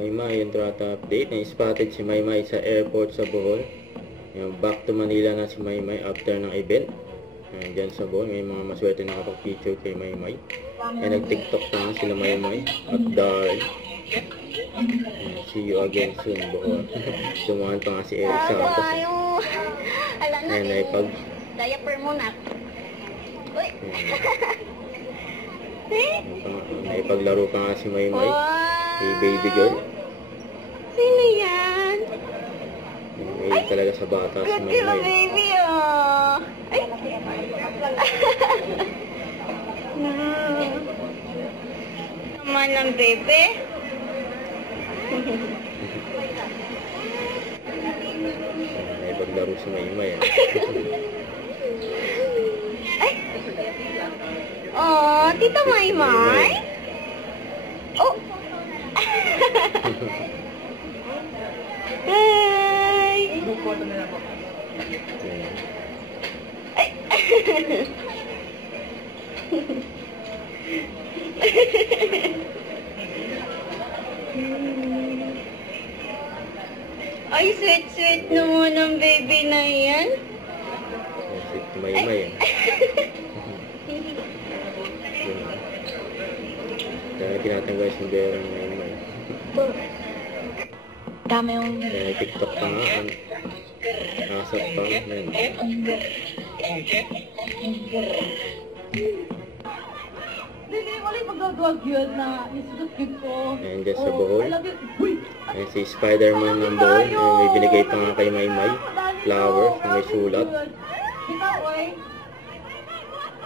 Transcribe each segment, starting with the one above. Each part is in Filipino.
Maymay, yung trata update. Na-spotted si Maymay sa airport sa Bohol. Yung back to Manila na si Maymay after ng event. Diyan sa Bohol, may mga maswerte nakapag-picture kay Maymay. Nag-tiktok na nga sila Maymay at Darl. See you again soon, Bohol. Dumaan pa nga si Eric Santos. Diaper muna. Uy! Naipaglaro pa nga si Maymay. Hey, baby girl. Sino yan? Ay, talaga sa bata si Maymay. Good girl, baby, oh. Ay! Naman ng bebe. Naipaglaro si Maymay. Ay! Oh, Tita Maymay? Oh! Hi! Ay! Ay, sweet-sweet naman ang baby na yan. Sweet Maymay. Dahil tinatanggal si Bera ng Maymay. Dami yung... TikTok pa nga. Asap pa. Hindi, wala yung magagawag yun na isudot ko. Ayan dyan sa Bohol. Ayan si Spider-Man ng Bohol. May binigay pa nga kay Maymay. Flowers na may sulat.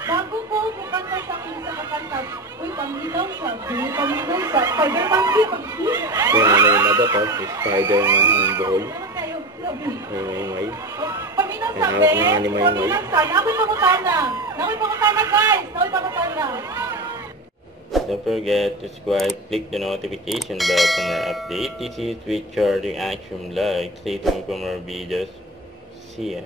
Bago ko kukanta sa akin sa kakanta, uy, pangitaw siya. Pangitaw siya. Spider-Man di, Kaya may naba pa. Si Spider-Man ng Bohol. May Maymay. Paminaw Ayan, sabi. hawak nga ni Maymay. Nakoy pangutana. Nakoy pangutana, guys. Nakoy pangutana. Don't forget to subscribe, click the notification bell for more updates. This is Richard Reaction Live. Stay tuned for more videos. See ya.